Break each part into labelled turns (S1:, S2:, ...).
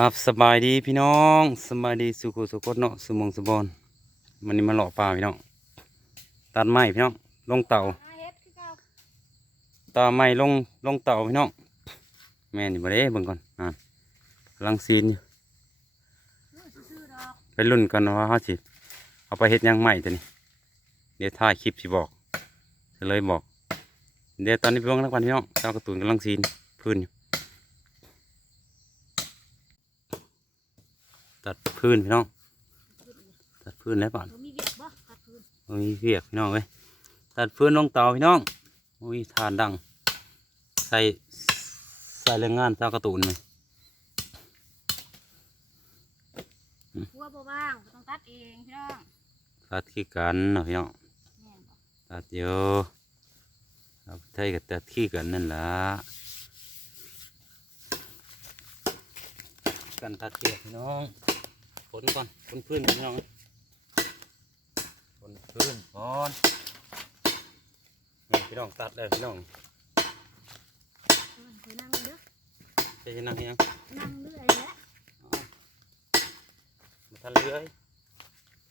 S1: ครับสบายดีพี่น้องสบายดีสุขสุขดเนาะสมองสมบอนมันนี่มาหล่อปลาพี่น้องตัดไม้พี่น้องลงเต่า
S2: หาเฮ็ดคือเก่า
S1: ตาไม้ลงลงเต่าพี่น้องแม่นี่บ่ได้เบิ่งก่อนอ่าลังซีนอยู่ไปรุ่นกันว่าเขาสิเอาไปเฮ็ดยังใหม่ตัวนี้เดี๋ยวถ่ายคลิปสิบอกจะเลยบอก เดี๋ยวตอนนี้ไปเบิ่งแล้วกันพี่น้องเจ้ากร์ตูนกำลังซีนพื้นอยู่ ตัดพื้นพี่น้อง ตัดพื้นแล้วป่ะ
S2: บ่มีเวียกบ่ตัดพื้น
S1: บ่มีเพียกพี่น้องเอ้ยตัดพื้นลงเตาพี่น้องบ่มีทานดัง ใส่ใส่แรงงานเจ้าการ์ตูนไหม
S2: พัวบ่ว่างก็ต้องตัดเองพี่น้อง
S1: ตัดขี้กันเนาะพี่น้อง
S2: แม่นบ่
S1: ตัดเยอะเอาไทยกับตัดขี้กันนั่นล่ะกันตัดเกียพี่น้องฝ นก่อนฝนพื้นพี่น้องเอ้ยฝนพื้นก่อนนี่พี่น้องตัดเลยพี่น้อง
S2: เออเคยนั่งเด้อ
S1: จะนั่งยัง
S2: นั่งเรื่อยแหละ
S1: มาทันเลื้อย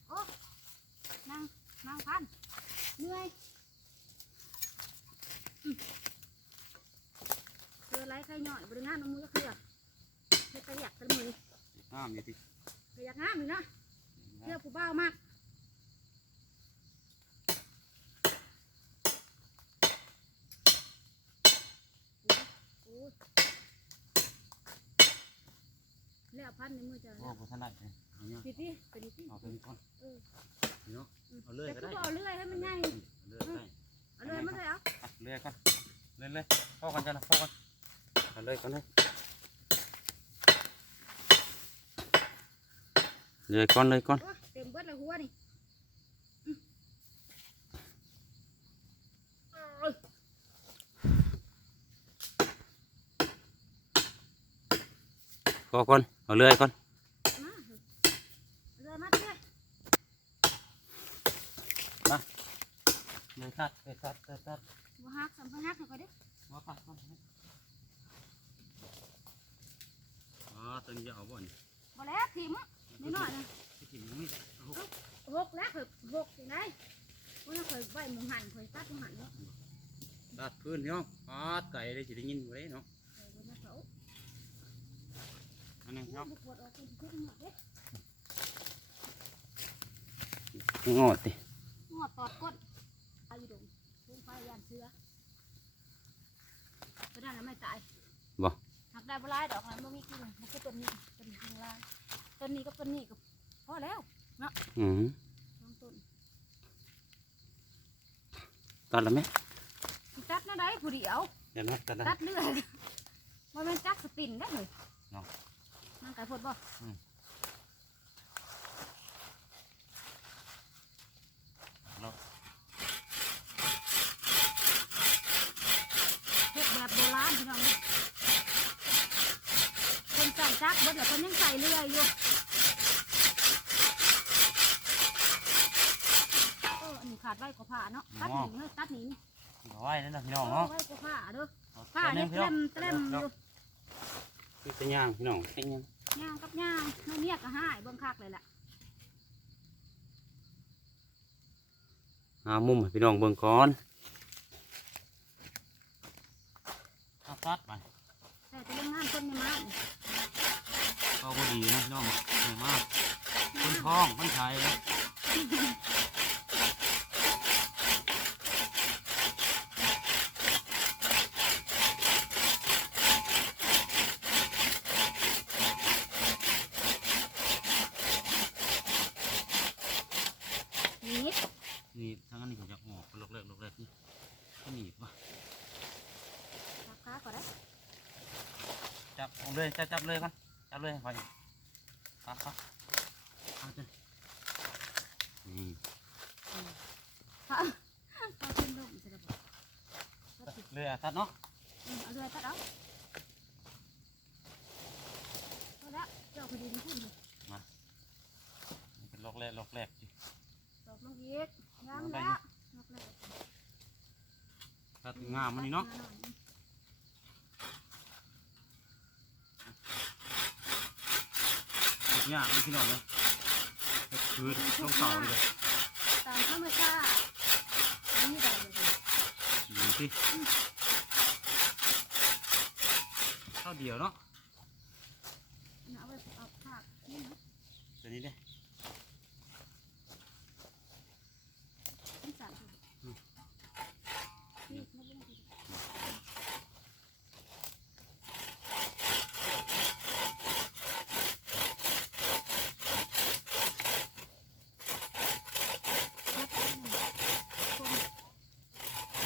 S2: โอ้นั่งนั่งพันเหนื่อยอืมเคือไรใครหน่อยบริงานน้ำมือก็คือเฮ็ดกระยักกระมือ
S1: น้ำอยู่ที่
S2: กระยักงามอยู่เนาะเพื่อผู้บ่าวมากโอ้ยแล้วพันในมือเจะ
S1: โอ้พอทันได้เลยเอาเนี่ย
S2: ดิดิเป็นดิดิ
S1: เอาตัวนี้ก่อน
S2: เออ
S1: เนาะ
S2: อืม
S1: เอาเลื่อย
S2: แต่
S1: ก็
S2: ก็
S1: ได้
S2: บ่เอาเลื่อยให้มันง่าย
S1: เลื่อยได้
S2: เอาเลื่อยมาเลยเอา
S1: อะเลื่อยก่อนเลื่อยเลยพ่อกันจ้ะนะพ่อกันเอาเลื่อยก่อนเลย เลื่อยก่อนเลยก่อน
S2: โอ้ยเต็มเบิดเลยหัวนี่อืมโอ้ย
S1: พ่อก่ อนเอาเลื่อยก่อน
S2: มาเถอะเอาเลื่อยมาเลย
S1: เลื่อยตัดเลื่อยตัดเลื่อยตัด
S2: บ่ฮักสัมผัสฮักหน่อยก็ดิ
S1: มาปัดก่อนอ๋อตัวนี้จะเอาบ่อน
S2: บ่แล้วถิ่มนิดหน่อยนะ
S1: ที่ถิ่นยังไม่เอา
S2: หกแล้วเถอะหกยังไงว่าเคยใบหมูหันเคยตัดหมูหันเนาะ
S1: ตัดพื้นพี่น้องปัดไก่ได้จะได้ยินบ่ได้เนาะ
S2: เคยบนหน้าเขา
S1: อันนี้พี่น้อง
S2: บุกปวดออกเป็นขึ้นหมดเด้
S1: งอดดิ
S2: งอดตอดก้นอายุดงลงไปยานเสือตัวนั้นน่ะไม่ตาย
S1: บ่
S2: หัก ได้บ่หลายดอกนะบ่มีกินมันคือต้นนี้ต้นนี้ข้างล่างต้นนี้กับต้นนี้ก็พอแล้ว
S1: อืม
S2: สองต้น
S1: ตัดแล้วไหม
S2: สิตัดนะได้ผู้เดียว
S1: เดี๋ยวนะตัดนะ
S2: ตัดเรื่อยมันเป็นจักสปินได้เลย
S1: เนาะ
S2: นั่งไก่พดบ่
S1: อืม เนาะ
S2: เฮ็ดแบบโบราณพี่น้องเอ้ยคนสั่งจัก เบิดแล้วคนยังใส่เรื่อยอยู่เอออันนี้ขาดไว้กว่าผ้าเนาะตัดหนีเฮ้ยตัดหนี
S1: เอาไว้นั่นนะพี่น้อง
S2: เออ
S1: เนาะ
S2: ไว้กว่าผ้าเด้อ
S1: เอา
S2: ผ้า
S1: ตัว
S2: เนี่
S1: นี้
S2: ย
S1: พี่
S2: เต็
S1: น้อง
S2: มเต็มอยู่
S1: คือเป็นย่างพี่น้องเป็นย่าง
S2: ย่างกับย่างไม่เมียก็หายเบิ่งคักเลยล่ะ
S1: หามุมให้พี่น้องเบิ่งก่อนเอาตัดไป
S2: แต่จะเรื่องงานคนในมานี่
S1: ก็พอดี นะพี่น้องเหนื่อยมากคนท้องคนไทย
S2: หนี
S1: นี่ทางนั้นนี่ผมจะออกเป็นลกแรกลกแรกนี่ก็หนีบว่ะ
S2: จับขาก็ได้
S1: จับเอาเลยจับจับเลยก่อนจับเลยไป ครับครับเอาจ้ะนี่
S2: เอาเอาขึ้นลงจะได้บอกตัดสิ
S1: เลยอะตัดเนาะ
S2: อืมเอาเลยตัดเอาเอาละเจ้าคดีนี่พูดเลย
S1: นี่เป็นลกแรกลกแรกสิ
S2: ดอกมังยีกงามแล้วดอกแรก
S1: ตัดงามมันนี่เนาะ ยากเลยพี่น้องเลยเฮ็ดคือต้องเสาเลย
S2: ตามธรรมชาตินี่ได้เลย
S1: ดูสิข้าวเดียวเนาะ
S2: เอาไปเอาผักนี่นะ
S1: ตัวนี้เด้
S2: ที่สั่นนี่ไม่ต้องกิน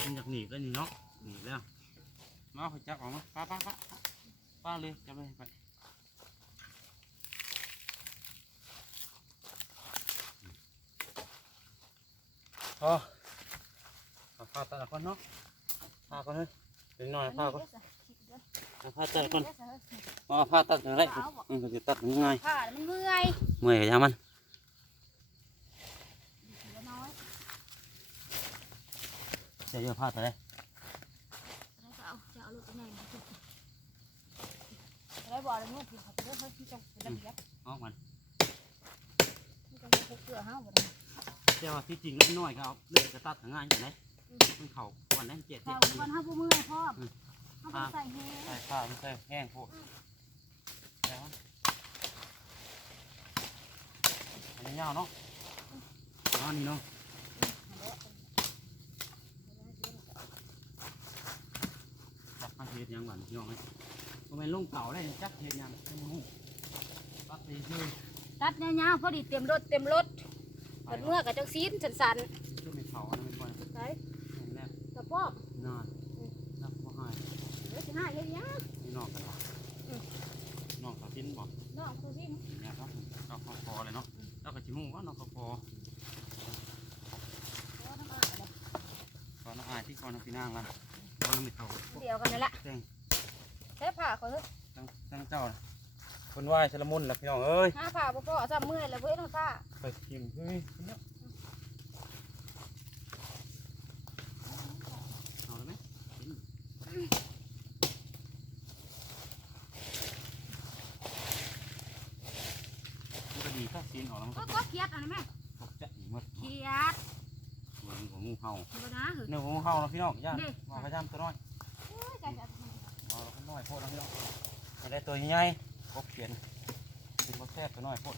S1: มันอยาก หนีบแล้วนี่เนาะหนีบแล้วมาเอาไปจับออกมาป้าป้าป้าป้าเลยจับเลยไปพอเอาผ้าตัดก่อนเนาะผ้าก่อนเลยเดี๋ยวหน่อยผ้าก่อนเอาผ้าตัดก่อนเอาผ้าตัดอะไรอืมก็จะตัดง่าย
S2: ผ้ามันเมื่อย
S1: เมื่อยกับยามัน
S2: เหลือน้อย
S1: เสียเยอะผ้าตัดเลย
S2: แล้วก็เอาจะเอาลูกใหญ่มาจุดได้บ่อแล้วนู่นที่เขาจะได้เขาที่จะเป็นระเบียบ
S1: ออกมัน
S2: ที่จะจะเกลือห้าวบ่ได้
S1: แต่ว่าที่จริงเล็กน้อยก็เอาเลือดจะตัดง่ายอย่างไรมันเข่าวันนั้นเจ็ดเจ็ด
S2: วันห้าผู้เมื่อพ่อเขาไปใส่แห้
S1: ใส่ผ้าไม่ใส่แห้งโพดแล้วอันนี้ยาวเนาะอ๋อนี่เนาะจับมาเฮ็ด ยังหวานพี่น้องไหมทำไมนลงเก่าได้จักเฮ็ดยังไม่รู้ปักไปคือ
S2: ตัดยาวๆพอดีเต็มรถเต็มรถ
S1: ไป
S2: เปิดเมื่อกับจังซีนสัน
S1: ก็ไม่เข่านะไม่ค่อย
S2: ๆใส่
S1: แห้งแล้ว
S2: กระป๋อบ
S1: นานนับว่าหาย
S2: เดี๋ยวสิห้าเฮ็ดหยัง
S1: นี่นอกกันบ่นอกสาธินบ่
S2: น้องตัวซิม
S1: เนี่ยครับนอกคอคอเลยเนาะแล้วก็จิมูว่านอกคอคอ
S2: เพราะน้ำอ่างเลย
S1: คอน้ำอายที่คอน้ำพี่นางละคอ น้ำไม่เข่า
S2: เดียวกันนั่นแหละ
S1: แจ้ง
S2: ใช้ผ้าเขาเถอะ
S1: ตั้งตั้งเจ้าน่ะคนไหว้ชะละมุนละพี่น้องเอ้ย
S2: ห้าผ้าบ่พอซ้ำเมื่อยแล้วเว้ยน้องผ้า
S1: ไปกินเฮ้ยเนี่ยเอาเลยไหมกินมันก็ดีถ้าซีนออกแล้วมัน
S2: ก็
S1: ก็
S2: ก็เคียดอันนี้แม่
S1: ตกใจหมด
S2: เคียด
S1: เหมือนขอ งงูเห่า
S2: ธรรมดาเหรอ
S1: เนื้อของงูเห่าแล้วพี่น้องย่ามาพยายามตัวน้อย
S2: เอ้ยใจจะ
S1: เอาแล้วก็น้อยโพดแล้วพี่น้องให้ได้ตัวใหญ่ๆพบเขียนกินพวกแซ่บตัวน้อยโพด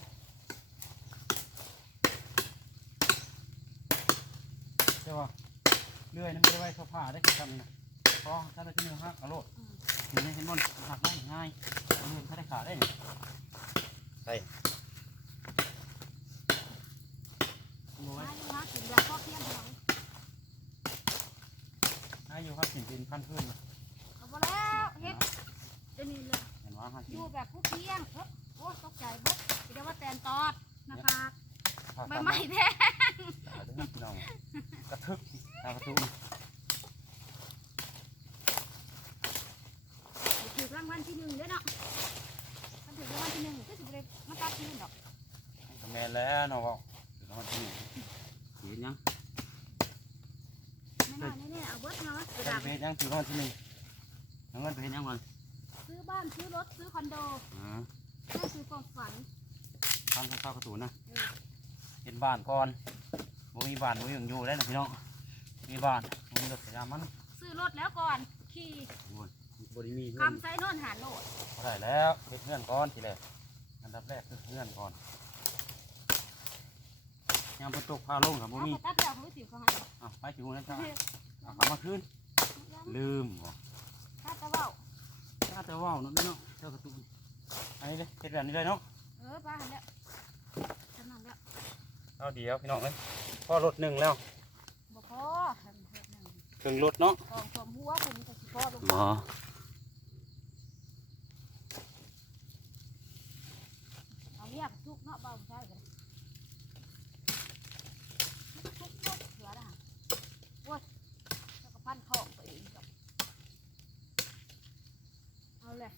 S1: ใช่ป่ะเลื่อยนั่นไม่ได้ไว้เขาผ่าได้คือกันนะพอถ้าได้ที่เนื้อหักเอาโลดนี่เห็นบนหักได้ง่ายเลื่อนถ้าได้ขาได้นี่ใส่ดูไว้
S2: มาดูนะถึงแบบก็เคียดเรา
S1: ให้อยู่ ครับสินเป็นพันพื้น
S2: เอาไปแล้วเฮ็ดเดี๋ยวนี้เลย
S1: เห็นว่าห้าสิ
S2: อบยู่แบบผู้เพียงเอ้อโอ้ตกใจเบิดคิดว่าแตนตอดนะคะ
S1: ผัก
S2: ใบ
S1: ตาม
S2: ไม้แท้
S1: อาจจะพี่น้องกระทึกตากระตุ
S2: ถือรางวัลที่หนึ่งเด้อเนาะถ้าถือรางวัลที่หนึ่งก็สิบ่ได้มาตัดที่นั่นดอก
S1: แม่นแล้วเนาะบอกถึงนอนที่นี่เห็นยัง
S2: ยั
S1: งถึงนอนที่นี่น้องเงินไปเห็นยังก่อน
S2: ซื้อบ้านซื้อรถซื้อคอนโด
S1: อ่า
S2: นั่นคือความฝัน
S1: ทางเข้ากระตูนนะเห็นบ้านก่อนบ่มีบ้านบ่มีหยังอยู่ได้นะพี่น้องมีบ้านบ่มีรถพยายามมัน
S2: ซื้อรถแล้วก่อนขี่
S1: โอ้ยบ่ได้มีเงิน
S2: คำไซโน่นหาโหลด
S1: บ่ได้แล้วเฮ็ดเงื่อนก่อนทีแรกอันดับแรกคือเงื่อนก่อนยามฝนตกพาลงครับบ่
S2: เอา
S1: มี
S2: ไปตัดแล้วเขาไปสิวเขาให้
S1: อะไปถึงนั้นจ้าเอาเขามาคืน ลืมบ่
S2: ถ้าจะเว้า
S1: ถ้าแต่ว่าวเนาะพี่น้องเจ้ากระตุ้นอันนี้เลยเฮ็ดแบบนี้เลยเนาะ
S2: เออป้าหันแล้วทำนั่นแล้ว
S1: เอาเดียวพี่น้องเลยพอรถหนึ่งแล้ว
S2: บ่พอทำเฮ็ดหนึ่ง
S1: ถึงรถเนาะ
S2: กองสมหัวผมก็สิพอลง
S1: บ่
S2: เอาเรียกทุกเนาะเบาใช่กันทุกทุกทุกเหลือละฮะโอ้ยแล้วก็พันทองตัวเองดอกเอาเลย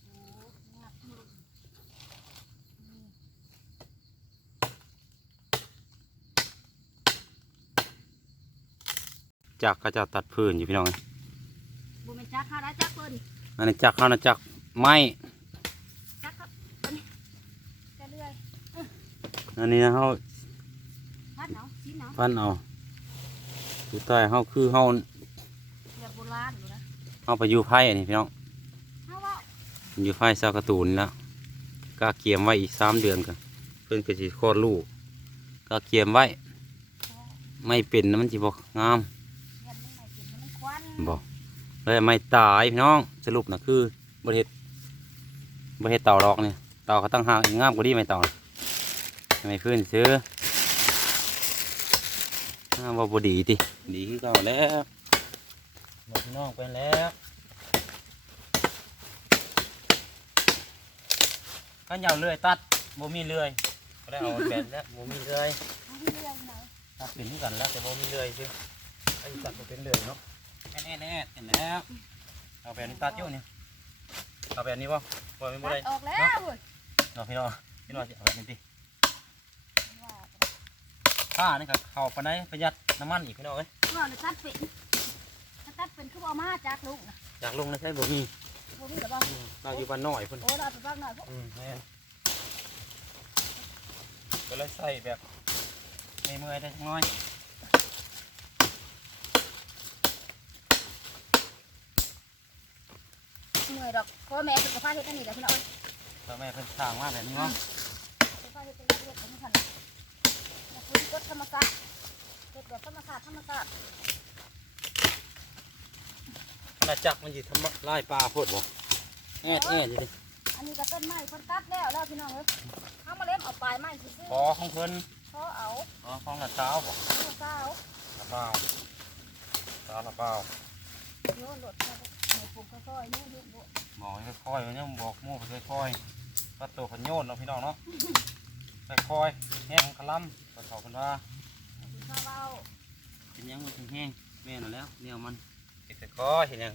S2: โอ้งับมือนี่
S1: จากก็จะตัดพื้นอยู่พี่น้องเลย
S2: บุเมนจักค่ะแล้วจักเพิ่น
S1: อันนี้จักรเขานะจักรไม้
S2: จักครับอันนี้จะเลื่อย
S1: อันนี้นะเขา
S2: พัดเนาะชิ้นเนาะ
S1: พันเอาอยู่ใต้เขาคือเขา
S2: แบบโบราณอยู่นะ
S1: เขาไปอยู่ไพ่อันนี้พี่น้อง
S2: เอาว่า
S1: อยู่ไพ่ซากระตูนแล้วก็เกียมไว้อีกสามเดือนกันเพิ่นก็สิคลอดลูกก็เกียมไว้ไม่เป็นนะมันสิบอกงาม บอกเลยไม่ตายพี่น้องสรุปนะคือบริเฮ็ดบริเฮ็ดเต่าดอกเนี่ยเต่าเขาตั้งหากอีกงามกว่านี้ไม่เต่าไม่พื้นซื้ออ้าวว่าบดีติดีคือเก่าแล้วบอกพี่น้องเป็นแล้วข้าเหยาเลื่อยตัดโมมีเลื่อยก็ได้เอาแบบแล้วโมมีเลื่อยตัดเป็นที่กันแล้วแต่โมมีเลื่อยซิไอ้ตัดบ่เป็นเลื่อยเนาะ แน่แน่เห็นแล้วเอาแบบนี้ตัดอยู่เนี่ยเอาแบบนี้ป่ะป่ไม่บ่ได้
S2: ออกแล้วเว้ย
S1: เอพี่น้องพี่น้องจะเอาแบบนี้ดิ
S2: ว่า
S1: ข้านี่ก็เข้าไปในประหยัดน้ำมันอีกพี่น้องเอ้ย
S2: ว่าเลยตัดเป็นถ้าตัดเป็นคือบ่เอามาจากลุงนะ
S1: อยากลงในใช้บ่มี
S2: บ่มีหรอบ่
S1: อืมเราอยู่บ้านน้อยพุ่น
S2: โอ้เราไปบ้างหน่อยพวก
S1: อืมแม่ก็เลยใส่แบบไม่เมื่อยได้จักหน้อย
S2: เหนื่อยดอกพ่อแม่เป็นกระเพาะเฮ็ดอันนี้แหละพี่น้องเอ้ย
S1: แล้วแม่เพิ่นสร้างมาแบบนี้เนาะ
S2: กระเพาะเฮ็ดเป็นเรื่องของมันอย่าพูดกดธรรมศาสตร์เฮ็ดแบบธรรมศาสตร์ธรรมศาสตร์
S1: ขนาดจักรมันสิทำลายปลาโพดบ่แอดแอดอยู่ดิ
S2: อันนี้ก็ต้นไม้เพิ่นตัดแล้วแล้วพี่น้องเอ้ยเอามาเล่มเอาปลายไม้ซื่อ
S1: ขอของเพิ่น
S2: ๆพอเอา
S1: อ๋อของละเช้าบ่
S2: เอาเศร้า
S1: ละเปล่าเช้าละเปล่า
S2: โยนรถมาใน ปลูกค่อยๆเนี่ยเฮ็ดบ่
S1: บอกให้ค่อยๆวันนี้บอกหมู่ไปค่อยๆก็ตัวขันโยนเนาะพี่น้องเนาะค่อยๆแห้งคลำก็เขาเพิ่นว่า
S2: สิข้าวเว้า
S1: เป็นหยังมันถึงแห้งแม่นแล้วเนี่ยมันเห็ดแต่คอยเห็นยัง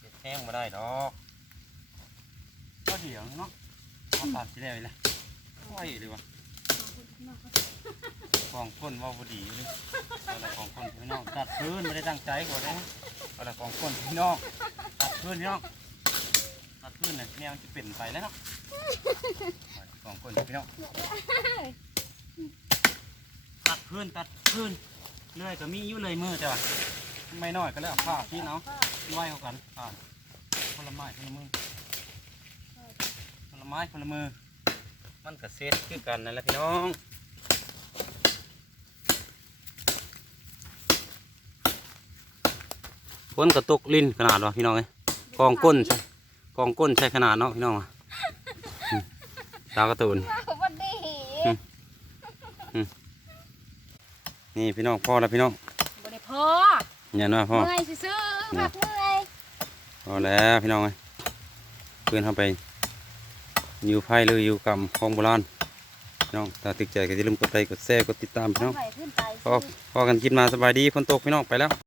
S1: เห็ดแห้งมาได้ดอกก็เดี๋ยวเนาะเอาตัดที่ได้เลยค่อยเลยวะ ของคนว่าบดีเลยเอาละของคนพี่น้องตัดพื้นไม่ได้ตั้งใจก่อนนะเอาละของคนพี่น้องตัดพื้นพี่น้องตัดพื้นเลยแนวจะเปลี่ยนไปแล้วเนาะของคนพี่น้องตัดพื้นตัดพื้นเลื่อยก็มีอยู่เลยมือแต่ว่าไม่น้อยก็แล้วเอาผ้าที่เนาะไว้เขากันผ่านคนละไม้คนละมือคนละไม้คนละมือมันก็เซตคือกันนั่นแหละพี่น้อง ฝนกระตกลิ้นขนาดวะพี่น้องเอ้ยกองก้นใช่กองก้นใช่ขนาดเนาะพี่น้องวะอืมดาวการะตูน
S2: วันนี้
S1: นี่พี่น้องพ่อแล้วพี่น้อง
S2: บ่ได้พอ
S1: อย่าน้อยพ่อ
S2: เมื่อยซื่อๆมักเมื่อย
S1: พอแล้วพี่น้องเอ้ยเพื่อนเข้าไปอยู่ไพ่หรืออยู่กำของโบราณพี่น้องถ้าติดใจก็อย่าลืมกดไลค์กดแชร์กดติดตามพี่น้อง
S2: เอาไว้ขึ้นไป
S1: พอพอกันกินมาสบายดีฝนตกพี่น้องไปแล้ว